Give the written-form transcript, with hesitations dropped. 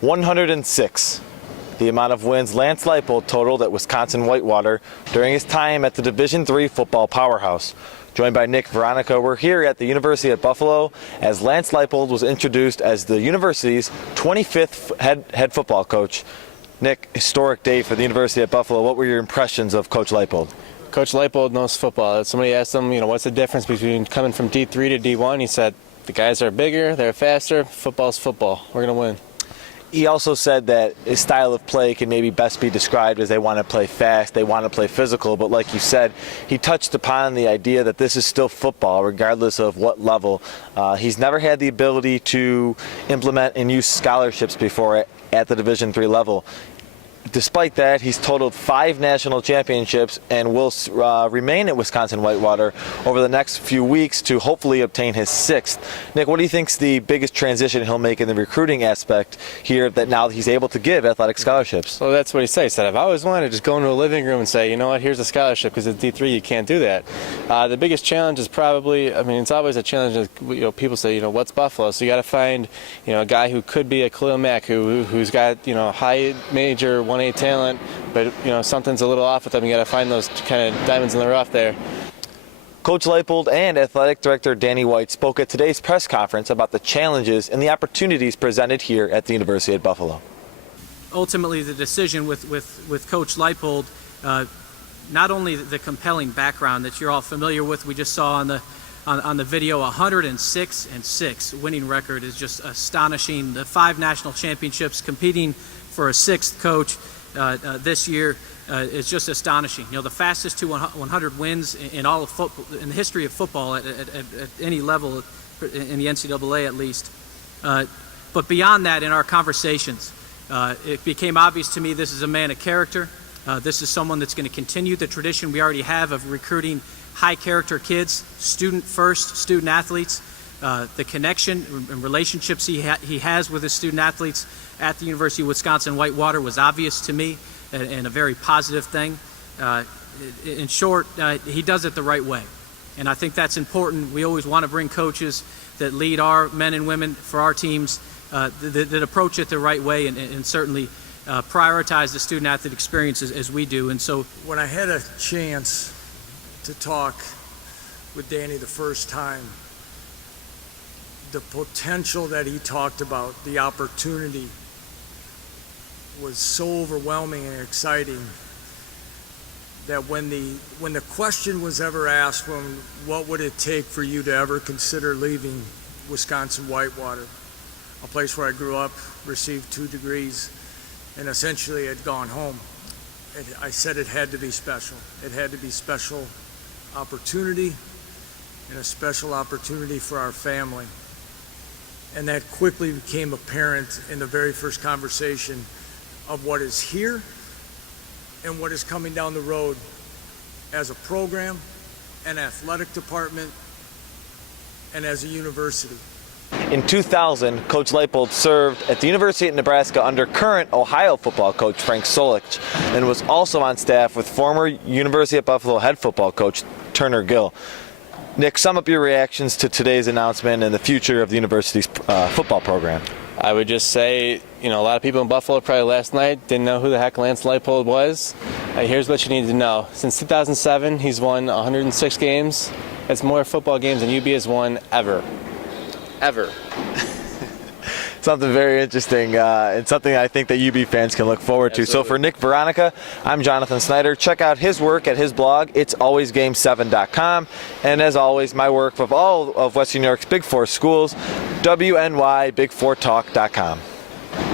106. The amount of wins Lance Leipold totaled at Wisconsin Whitewater during his time at the Division III football powerhouse. Joined by Nick Veronica, we're here at the University at Buffalo as Lance Leipold was introduced as the university's 25th head football coach. Nick, historic day for the University at Buffalo. What were your impressions of Coach Leipold? Coach Leipold knows football. Somebody asked him, what's the difference between coming from D3 to D1? He said, the guys are bigger, they're faster, football's football. We're going to win. He also said that his style of play can maybe best be described as they want to play fast, they want to play physical, but like you said, he touched upon the idea that this is still football regardless of what level. He's never had the ability to implement and use scholarships before at the Division III level. Despite that, he's totaled 5 national championships and will remain at Wisconsin Whitewater over the next few weeks to hopefully obtain his 6th. Nick, what do you think's the biggest transition he'll make in the recruiting aspect here that now he's able to give athletic scholarships? Well, that's what he said. He said, I've always wanted to just go into a living room and say, you know what, here's a scholarship, because at D3 you can't do that. The biggest challenge is probably, it's always a challenge. People say, what's Buffalo? So you got to find, a guy who could be a Khalil Mack, who's got, high major 1A talent, but something's a little off with them. You got to find those kind of diamonds in the rough there. Coach Leipold and Athletic Director Danny White spoke at today's press conference about the challenges and the opportunities presented here at the University at Buffalo. Ultimately, the decision with Coach Leipold, not only the compelling background that you're all familiar with, we just saw on the video, 106-6 winning record is just astonishing. The 5 national championships, competing for a 6th coach this year is just astonishing. The fastest to 100 wins in all of football, in the history of football at any level in the NCAA at least. But beyond that, in our conversations, it became obvious to me this is a man of character. This is someone that's going to continue the tradition we already have of recruiting high character kids, student first, student athletes. The connection and relationships he has with his student athletes at the University of Wisconsin Whitewater was obvious to me and a very positive thing. In short, he does it the right way. And I think that's important. We always want to bring coaches that lead our men and women for our teams that approach it the right way and certainly prioritize the student athlete experience as we do. And so when I had a chance to talk with Danny the first time, the potential that he talked about, the opportunity, was so overwhelming and exciting that when the question was ever asked, what would it take for you to ever consider leaving Wisconsin Whitewater, a place where I grew up, received 2 degrees, and essentially had gone home, I said it had to be special. It had to be special opportunity and a special opportunity for our family. And that quickly became apparent in the very first conversation of what is here and what is coming down the road as a program, an athletic department, and as a university. In 2000, Coach Leipold served at the University of Nebraska under current Ohio football coach Frank Solich and was also on staff with former University of Buffalo head football coach Turner Gill. Nick, sum up your reactions to today's announcement and the future of the university's football program. I would just say, a lot of people in Buffalo probably last night didn't know who the heck Lance Leipold was. Here's what you need to know. Since 2007, he's won 106 games. That's more football games than UB has won ever. Ever. Something very interesting and something I think that UB fans can look forward to. Absolutely. So for Nick Veronica, I'm Jonathan Snyder. Check out his work at his blog, itsalwaysgame7.com. And as always, my work with all of Western New York's Big Four schools, WNYBig4Talk.com.